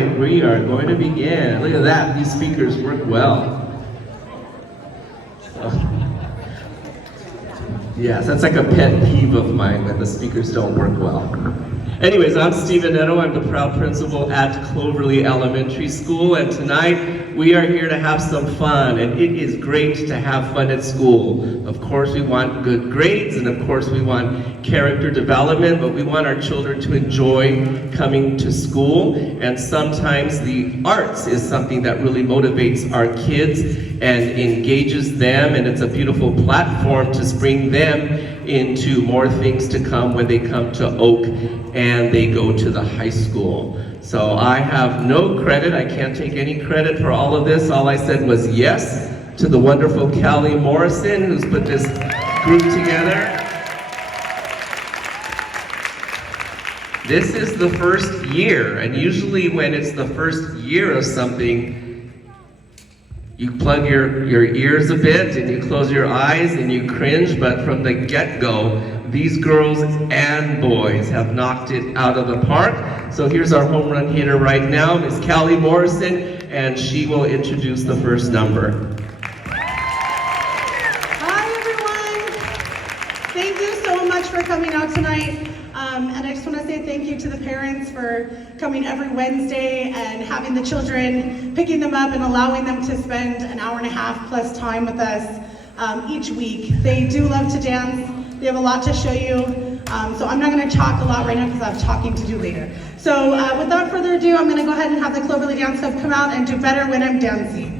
right, we are going to begin. Look at that, these speakers work well. Yes, that's like a pet peeve of mine when the speakers don't work well. Anyways, I'm Stephen Netto. I'm the proud principal at Cloverly Elementary School, and tonight we are here to have some fun, and it is great to have fun at school. Of course, we want good grades, and of course, we want character development, but we want our children to enjoy coming to school, and sometimes the arts is something that really motivates our kids and engages them, and it's a beautiful platform to bring them into more things to come when they come to Oak and they go to the high school. So I have no credit, I can't take any credit for all of this. All I said was yes to the wonderful Callie Morrison who's put this group together. This is the first year, and usually when it's the first year of something, you plug your ears a bit and you close your eyes and you cringe, but from the get-go, these girls and boys have knocked it out of the park. So here's our home run hitter right now, Miss Callie Morrison, and she will introduce the first number. Hi everyone! Thank you so much for coming out tonight. And I just want to say thank you to the parents for coming every Wednesday and having the children, picking them up and allowing them to spend an hour and a half plus time with us each week. They do love to dance. They have a lot to show you. So I'm not going to talk a lot right now because I have talking to do later. So without further ado, I'm going to go ahead and have the Cloverly Dance Club come out and do better when I'm dancing.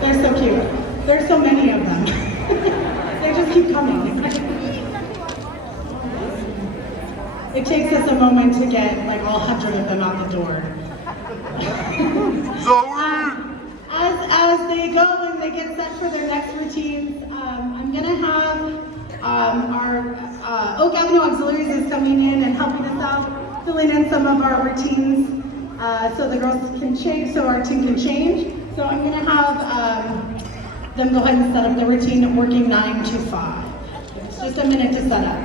They're so cute. There's so many of them. They just keep coming. It takes us a moment to get like all 100 of them out the door. As they go and they get set for their next routines, I'm gonna have our Oak Avenue Auxiliaries is coming in and helping us out, filling in some of our routines so the girls can change, so our team can change. So I'm gonna have them go ahead and set up the routine working 9 to 5. It's just a minute to set up.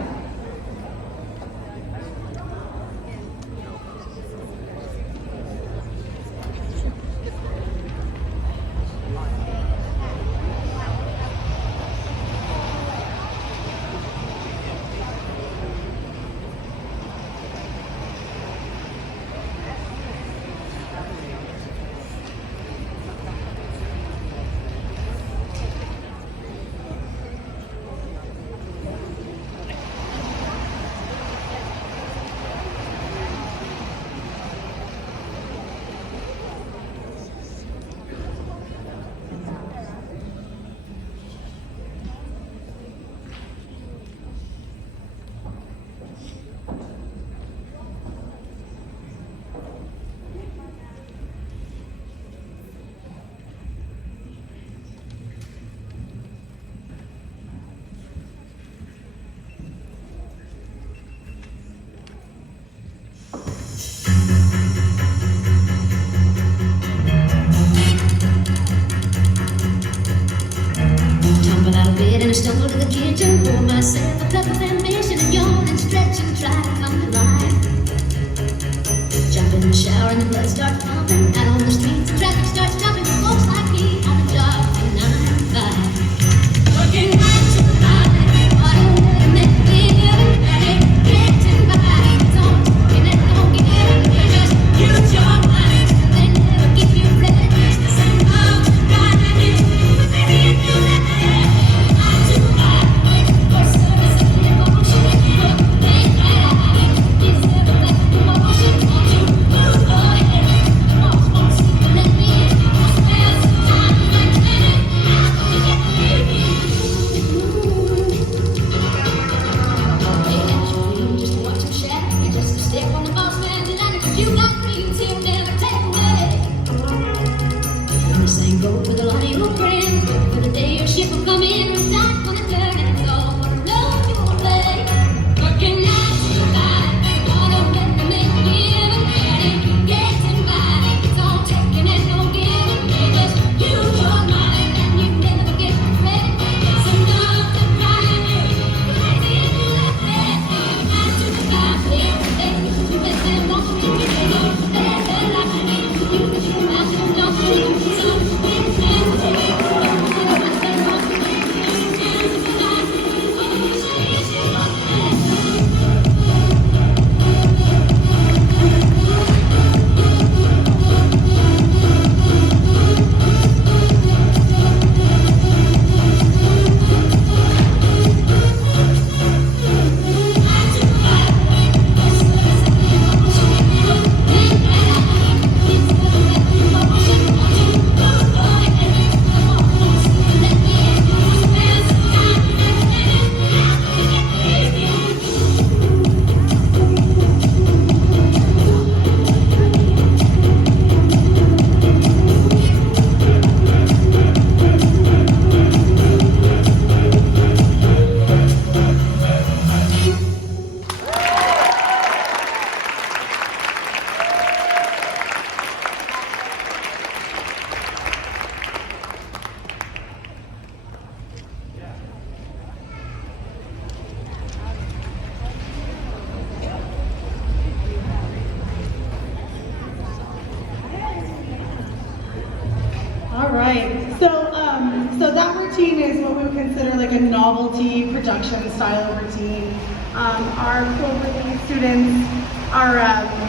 bed and I stumble to the kitchen, pour myself a cup of ambition and yawn and stretch and try to come to life. Jump in the shower and the blood starts pumping. Out on the streets, the traffic starts jumping. Folks like me on the job from 9 to 5. Working 9 to 5. What a way to make a living. That ain't getting by. It's all talking and don't give it. Just use your mind. They never give you credit. Some love to drive it. But baby, you do that. 9 to 5. For service and devotion. Ain't right. Deserve a black promotion. Go for the line of your friends, wait for the day your ship will come in, and start gonna turn and go for the road you will play. Working 9 to 5, all the way to make a living, and ain't getting by. It's all taking and no giving. Just use your mind, and you never get credit. It's enough to drive you crazy if you let it. 9 to 5, you bet they won't give you their life. You bet you have to know so. All right, so that routine is what we would consider like a novelty production style routine. Our Cloverly students are,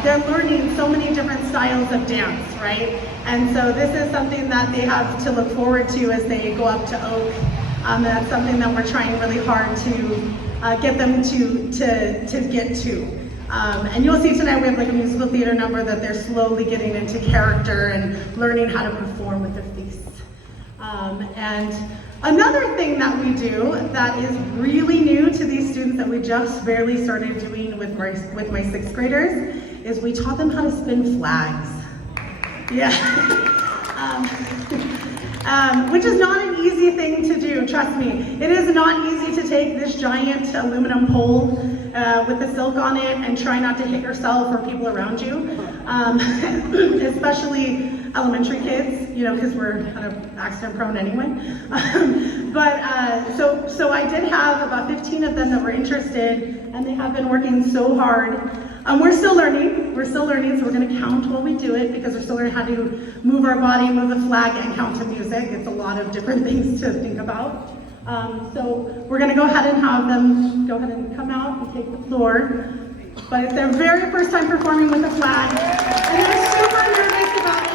they're learning so many different styles of dance, right? And so this is something that they have to look forward to as they go up to Oak. That's something that we're trying really hard to get them to get to. And you'll see tonight we have like a musical theater number that they're slowly getting into character and learning how to perform with their face. And another thing that we do that is really new to these students that we just barely started doing with my 6th graders is we taught them how to spin flags. Yeah. Which is not an easy thing to do, trust me. It is not easy to take this giant aluminum pole with the silk on it and try not to hit yourself or people around you, especially elementary kids, you know, because we're kind of accident prone anyway. So I did have about 15 of them that were interested, and they have been working so hard. We're still learning, so we're gonna count while we do it because we're still learning how to move our body, move the flag, and count to music. It's a lot of different things to think about. So we're gonna go ahead and have them go ahead and come out and take the floor. But it's their very first time performing with a flag, and they're super nervous about it.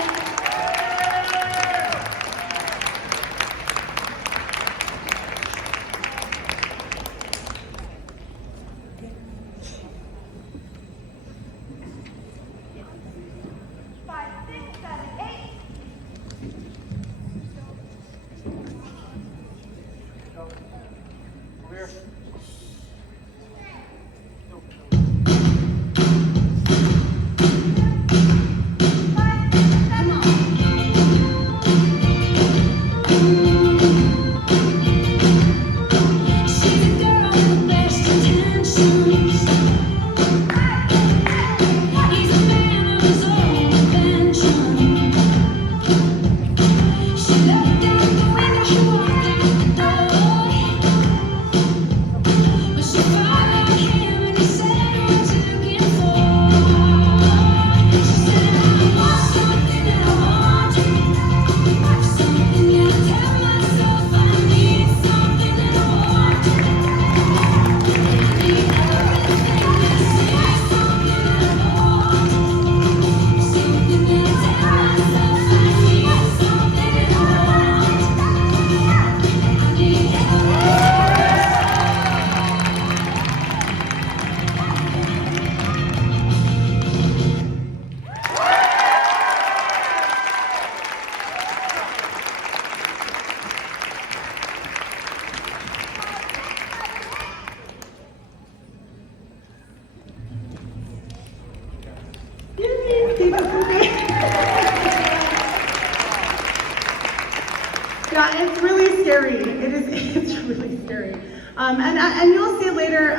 Yeah, it's really scary. It's really scary. And you'll see later,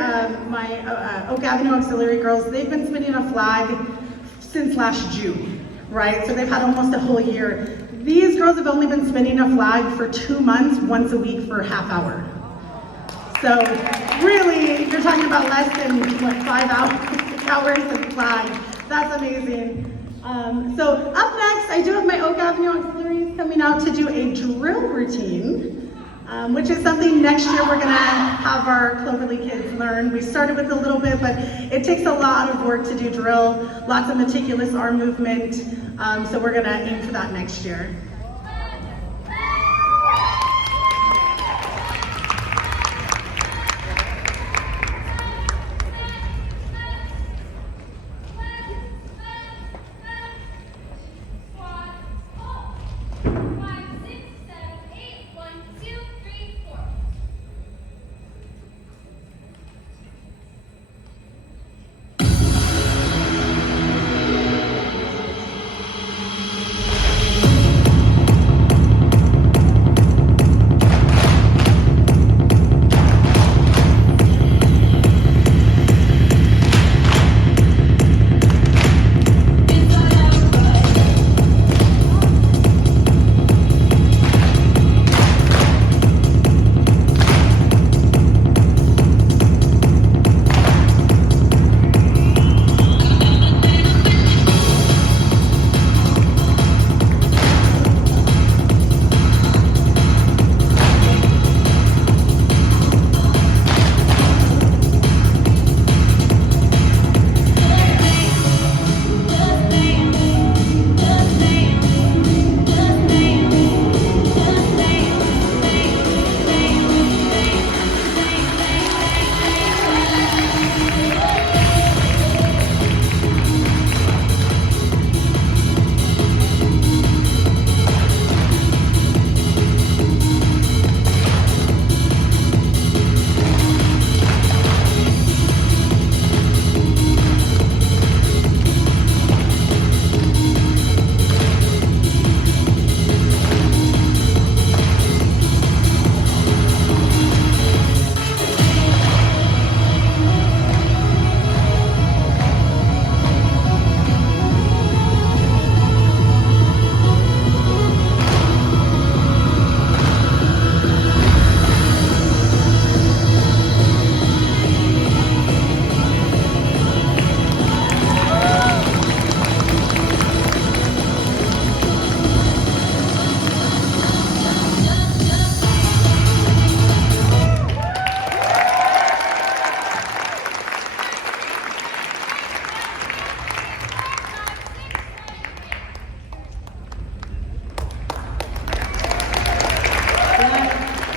my Oak Avenue Auxiliary girls, they've been spinning a flag since last June, right? So they've had almost a whole year. These girls have only been spinning a flag for 2 months, once a week for a half hour. So really, you're talking about less than, what, 5 hours of flag. That's amazing. So up next, I do have my Oak Avenue Auxiliaries coming out to do a drill routine, which is something next year we're gonna have our Cloverly kids learn. We started with a little bit, but it takes a lot of work to do drill, lots of meticulous arm movement, so we're gonna aim for that next year.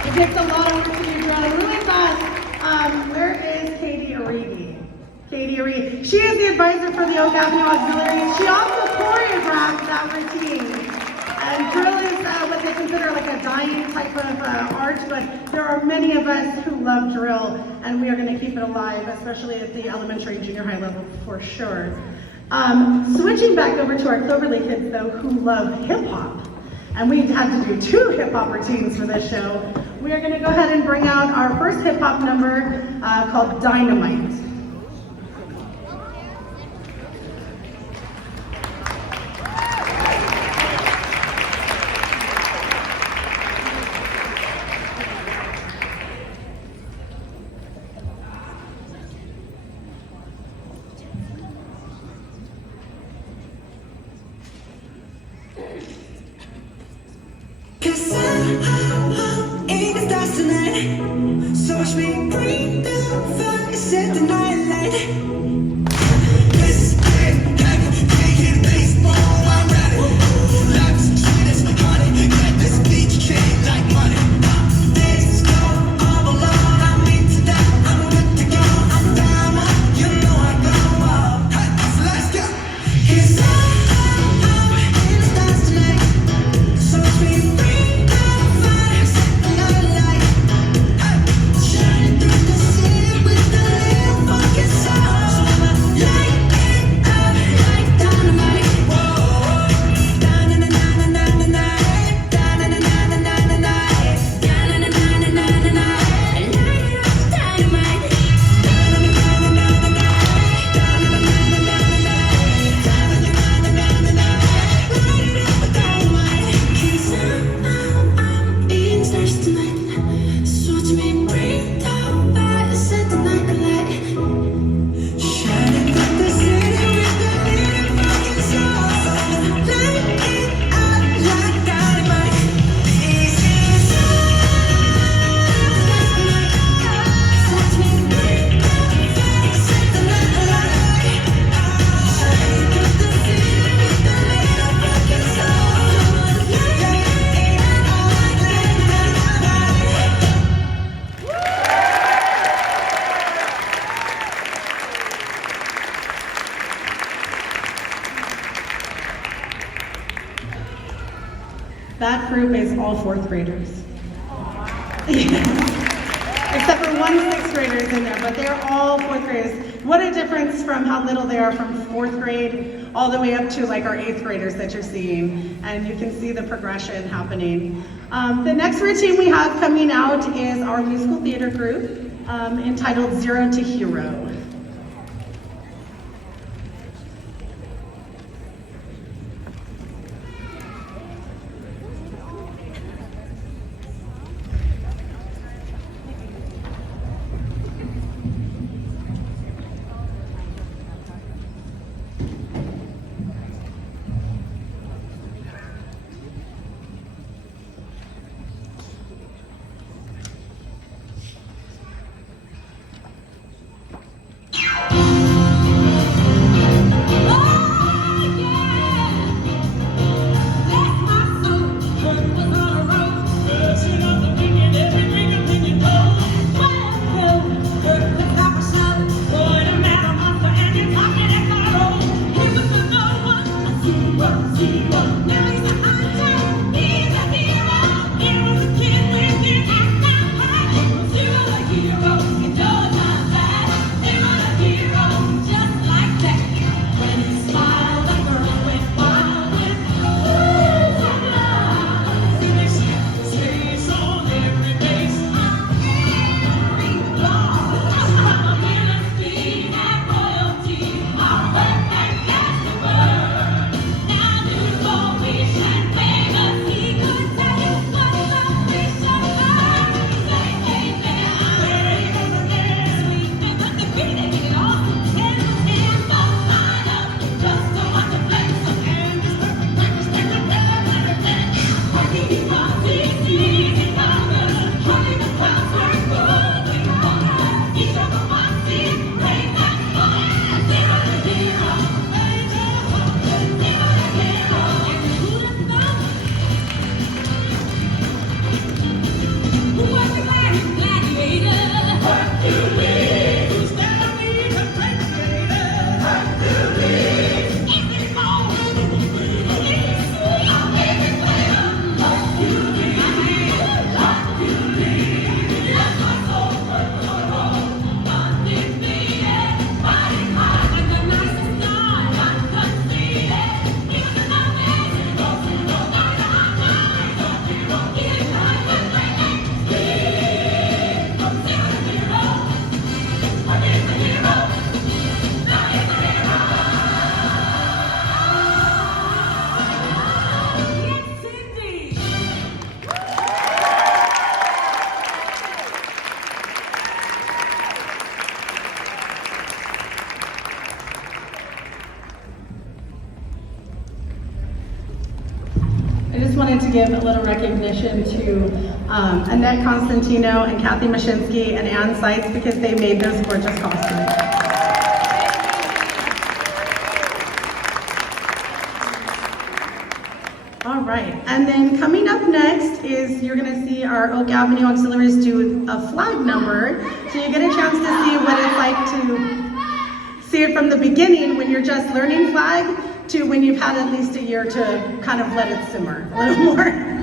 It takes a lot of work to do drill. Really fast, where is Katie Arribi? Katie Arribi. She is the advisor for the Oak Avenue Auxiliary. She also choreographed that routine. And drill is what they consider like a dying type of art, but there are many of us who love drill, and we are going to keep it alive, especially at the elementary and junior high level for sure. Switching back over to our Cloverly kids, though, who love hip-hop. And we had to do 2 hip-hop routines for this show. We are going to go ahead and bring out our first hip-hop number called Dynamite. Cause I'm in the stars tonight. So watch me bring the fire, set the night light. This is big, heavy, taking baseball, I'm ready. Life's sweet as honey, get this beach chain like money. This go all alone, I'm into that, I'm good to go, I'm down, you know I go up. Hey, so let's go. Cause I'm in the stars tonight. So watch me bring the fire, set the night light. Hey, shining through the city with the little funky sound. all fourth graders. Except for one sixth grader is in there, but they're all fourth graders. What a difference from how little they are from fourth grade all the way up to like our eighth graders that you're seeing. And you can see the progression happening. The next routine we have coming out is our musical theater group entitled Zero to Hero. I just wanted to give a little recognition to Annette Constantino and Kathy Mashinsky and Ann Seitz because they made those gorgeous costumes. All right, and then coming up next is you're gonna see our Oak Avenue Auxiliaries do a flag number. So you get a chance to see what it's like to see it from the beginning when you're just learning flag to when you've had at least a year to kind of let it simmer a little more.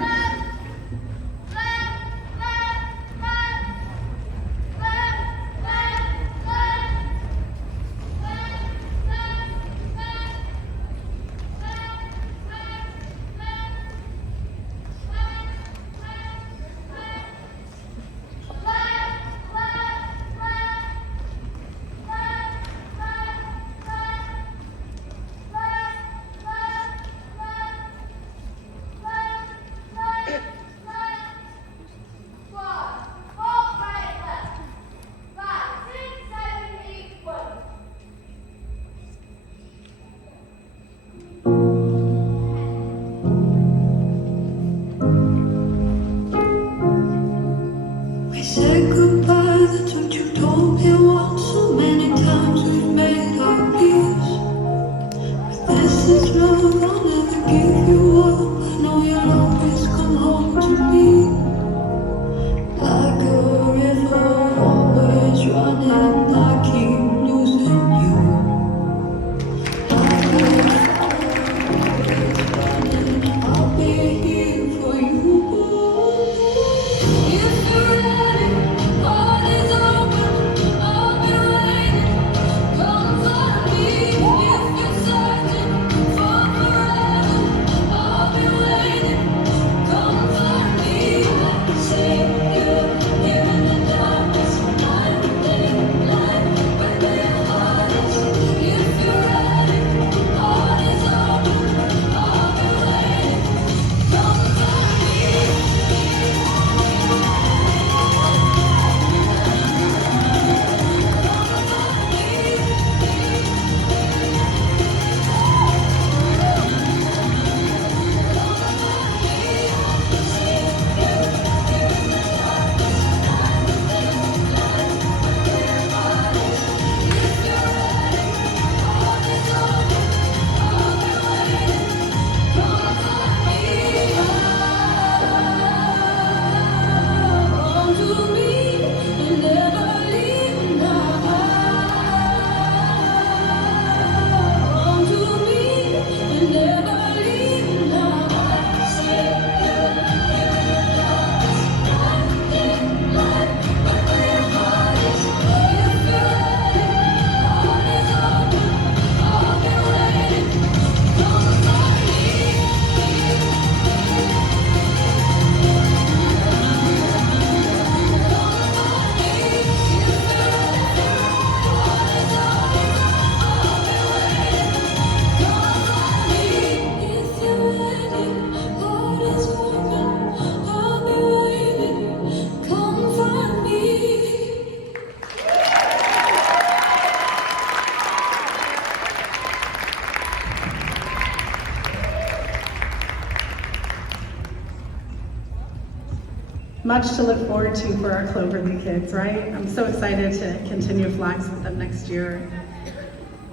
much to look forward to for our Cloverly kids, right? I'm so excited to continue flags with them next year.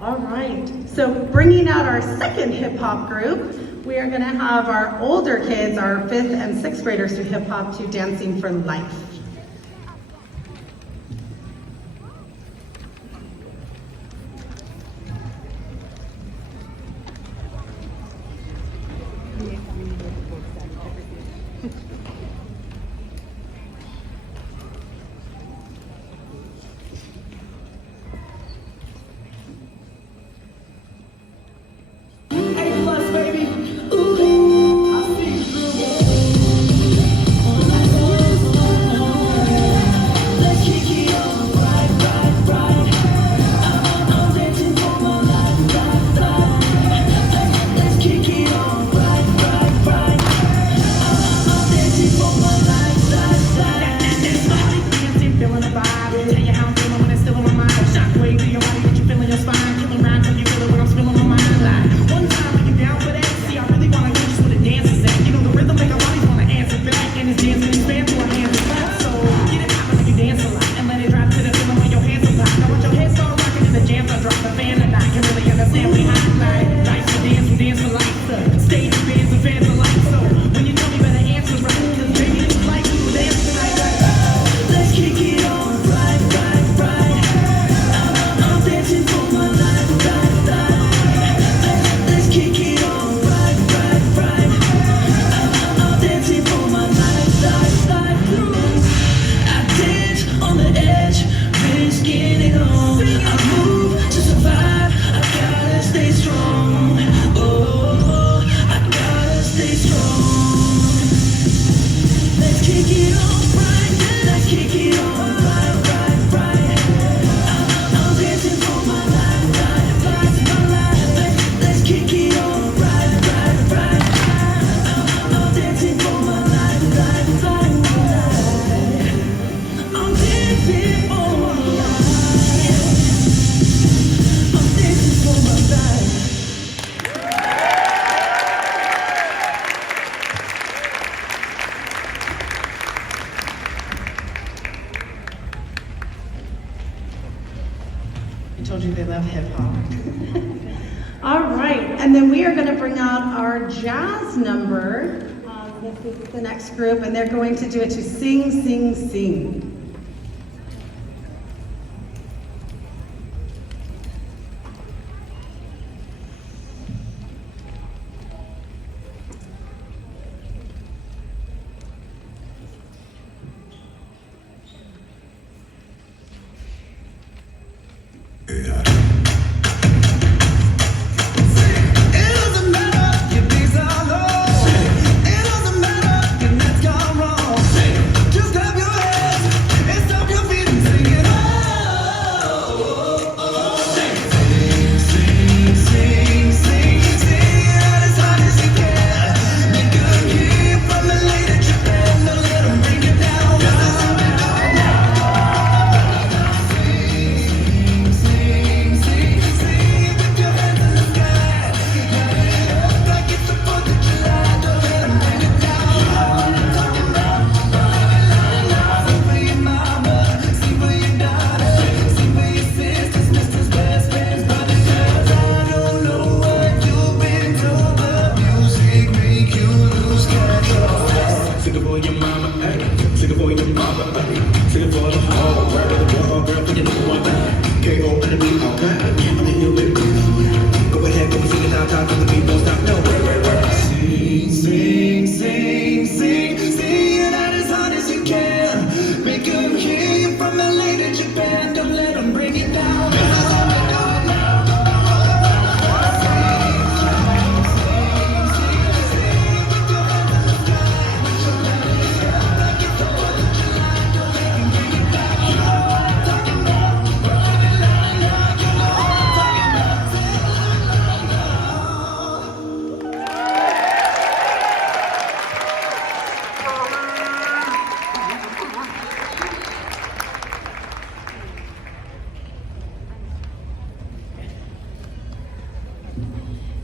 All right, so bringing out our second hip hop group, we are gonna have our older kids, our 5th and 6th graders, do hip hop to Dancing for Life. Told you they love hip hop. All right, and then we are going to bring out our jazz number. This is the next group, and they're going to do it to Sing, Sing, Sing.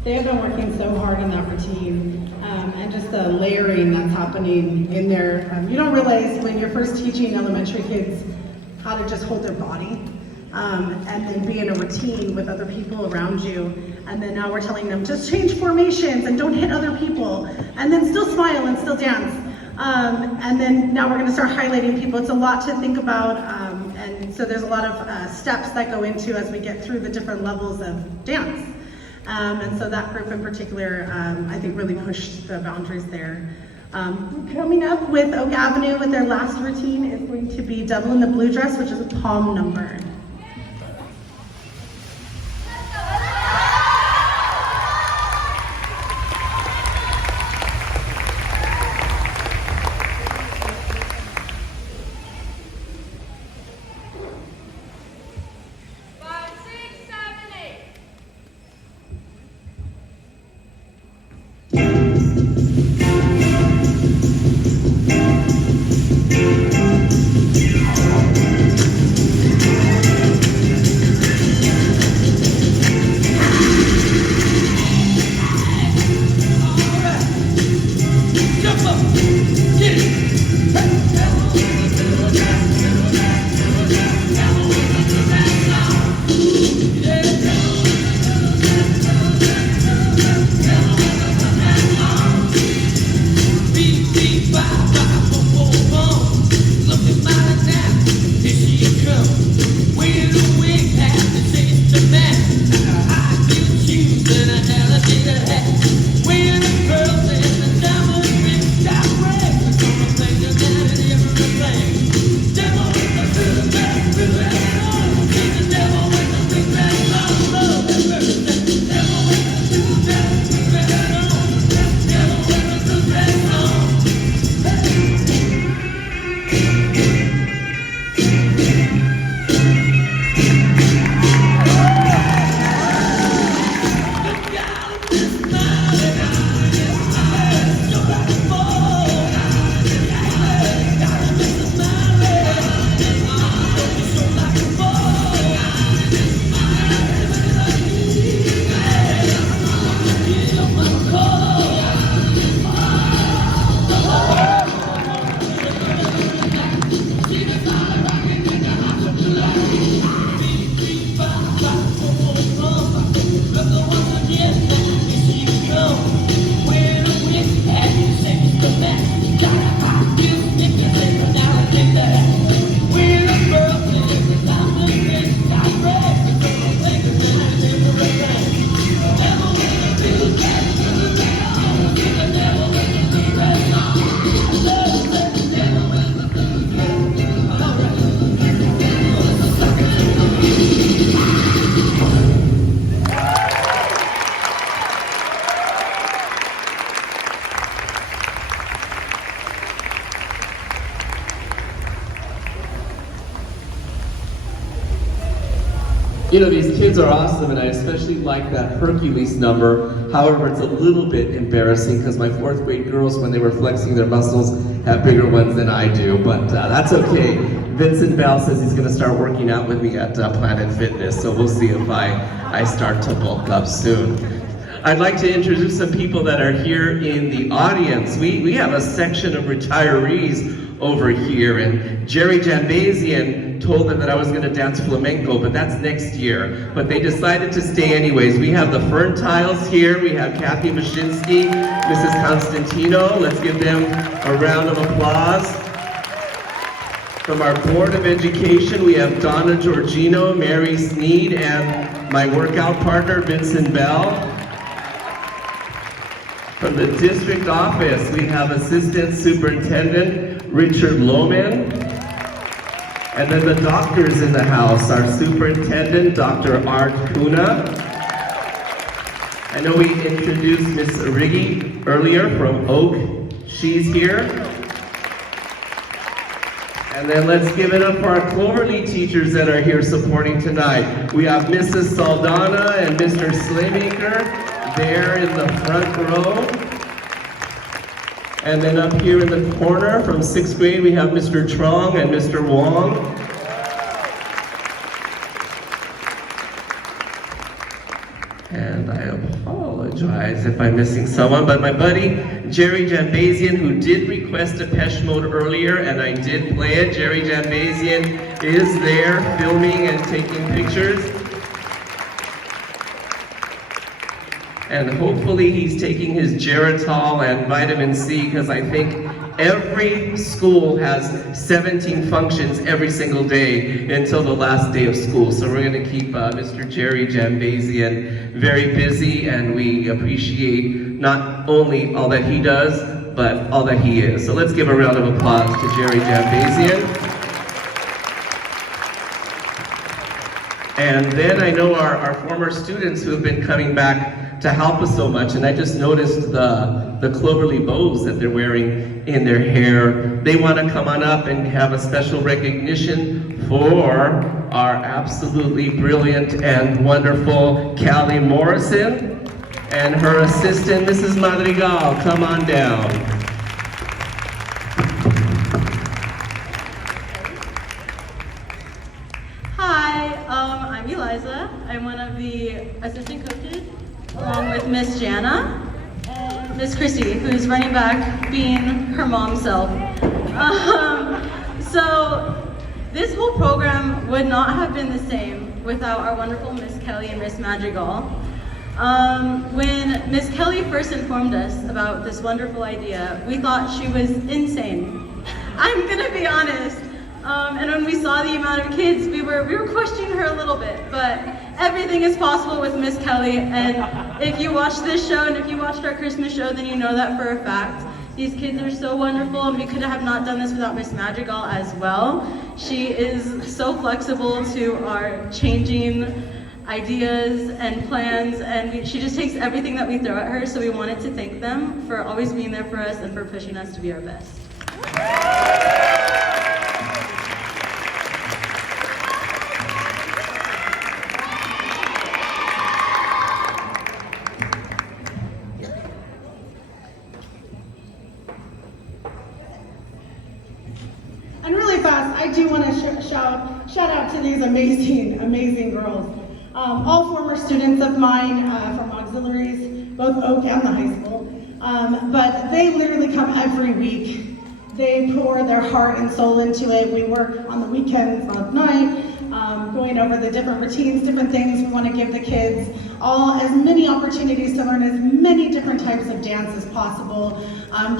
They have been working so hard on that routine, and just just the layering that's happening in there. You don't realize when you're first teaching elementary kids how to just hold their body, and then be in a routine with other people around you. And then now we're telling them, just change formations and don't hit other people, and then still smile and still dance. And then now we're gonna start highlighting people. It's a lot to think about, and so there's a lot of steps that go into as we get through the different levels of dance. And so that group in particular, I think really pushed the boundaries there. Coming up with Oak Avenue with their last routine is going to be Devil in the Blue Dress, which is a palm number. You know, these kids are awesome, and I especially like that Hercules number. However, it's a little bit embarrassing because my fourth grade girls, when they were flexing their muscles, have bigger ones than I do, but that's okay. Vincent Bell says he's gonna start working out with me at Planet Fitness, so we'll see if I start to bulk up soon. I'd like to introduce some people that are here in the audience. We have a section of retirees over here, and Jerry Jambazian told them that I was going to dance flamenco, but that's next year. But they decided to stay anyways. We have the Ferntiles here. We have Kathy Mashinsky, Mrs. Constantino. Let's give them a round of applause. From our Board of Education, we have Donna Giorgino, Mary Sneed, and my workout partner, Vincent Bell. From the district office, we have Assistant Superintendent Richard Lohman. And then the doctors in the house, our Superintendent, Dr. Art Kuna. I know we introduced Miss Riggi earlier from Oak. She's here. And then let's give it up for our Cloverly teachers that are here supporting tonight. We have Mrs. Saldana and Mr. Slaymaker there in the front row. And then up here in the corner from 6th grade, we have Mr. Trong and Mr. Wong. And I apologize, hands if I'm missing someone, but my buddy Jerry Jambazian, who did request Depeche Mode earlier, and I did play it. Jerry Jambazian is there filming and taking pictures. And hopefully he's taking his Geritol and vitamin C, because I think every school has 17 functions every single day until the last day of school. So we're going to keep Mr. Jerry Jambazian very busy, and we appreciate not only all that he does, but all that he is. So let's give a round of applause to Jerry Jambazian. And then I know our former students who have been coming back to help us so much, and I just noticed the Cloverly bows that they're wearing in their hair. They want to come on up and have a special recognition for our absolutely brilliant and wonderful Callie Morrison and her assistant, Mrs. Madrigal. Come on down. I'm Eliza. I'm one of the assistant coaches, along with Miss Jana and Miss Chrissy, who's running back being her mom's self. So this whole program would not have been the same without our wonderful Miss Kelly and Miss Madrigal. When Miss Kelly first informed us about this wonderful idea, we thought she was insane. I'm gonna be honest. And when we saw the amount of kids, we were questioning her a little bit, but everything is possible with Miss Kelly. And if you watch this show and if you watched our Christmas show, then you know that for a fact. These kids are so wonderful, and we could have not done this without Miss Madrigal as well. She is so flexible to our changing ideas and plans, and she just takes everything that we throw at her, so we wanted to thank them for always being there for us and for pushing us to be our best. And really fast, I do want to shout out to these amazing girls. All former students of mine from auxiliaries, both Oak and the high school. But they literally come every week. They pour their heart and soul into it. We work on the weekends, at night, going over the different routines, different things. We want to give the kids as many opportunities to learn as many different types of dance as possible,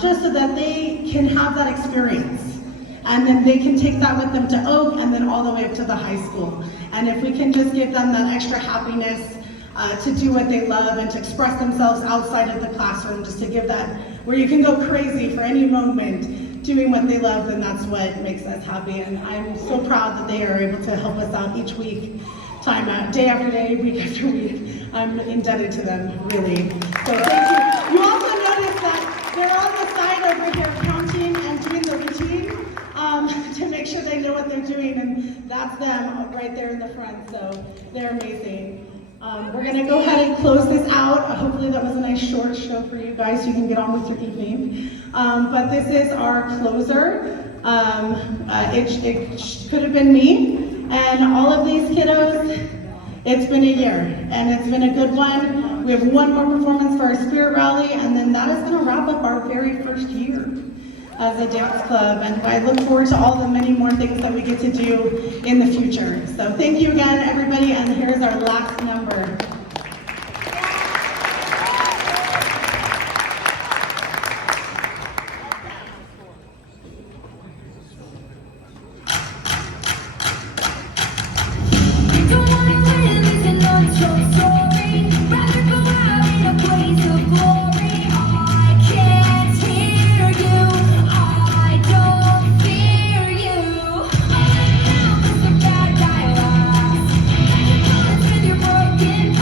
just so that they can have that experience. And then they can take that with them to Oak and then all the way up to the high school. And if we can just give them that extra happiness to do what they love and to express themselves outside of the classroom, just to give that, where you can go crazy for any moment doing what they love, then that's what makes us happy. And I'm so proud that they are able to help us out each week, day after day, week after week. I'm indebted to them, really. So thank you. You also notice that they're on the side over here counting and doing the routine to make sure they know what they're doing, and that's them right there in the front, so they're amazing. We're gonna go ahead and close this out. Hopefully that was a nice short show for you guys so you can get on with your evening. But this is our closer. It could have been me, and all of these kiddos, it's been a year, and it's been a good one. We have one more performance for our Spirit Rally, and then that is gonna wrap up our very first year as a dance club, and I look forward to all the many more things that we get to do in the future. So thank you again, everybody, and here's our last number. Broken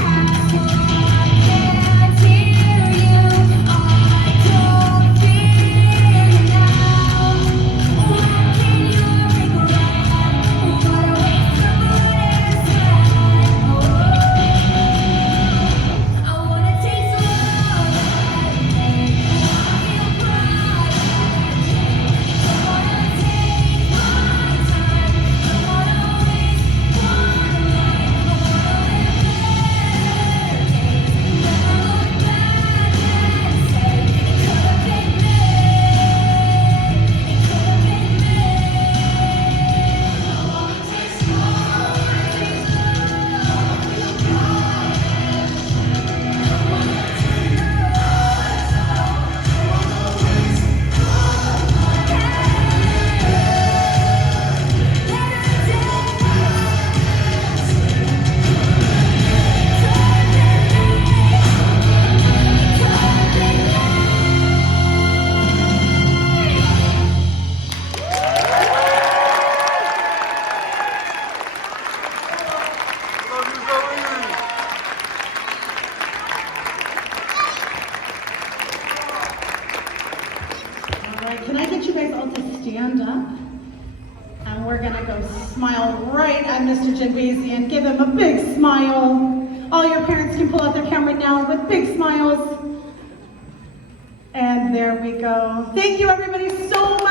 we're gonna go smile right at Mr. Genvasian. Give him a big smile. All your parents can pull out their camera now with big smiles. And there we go. Thank you everybody so much.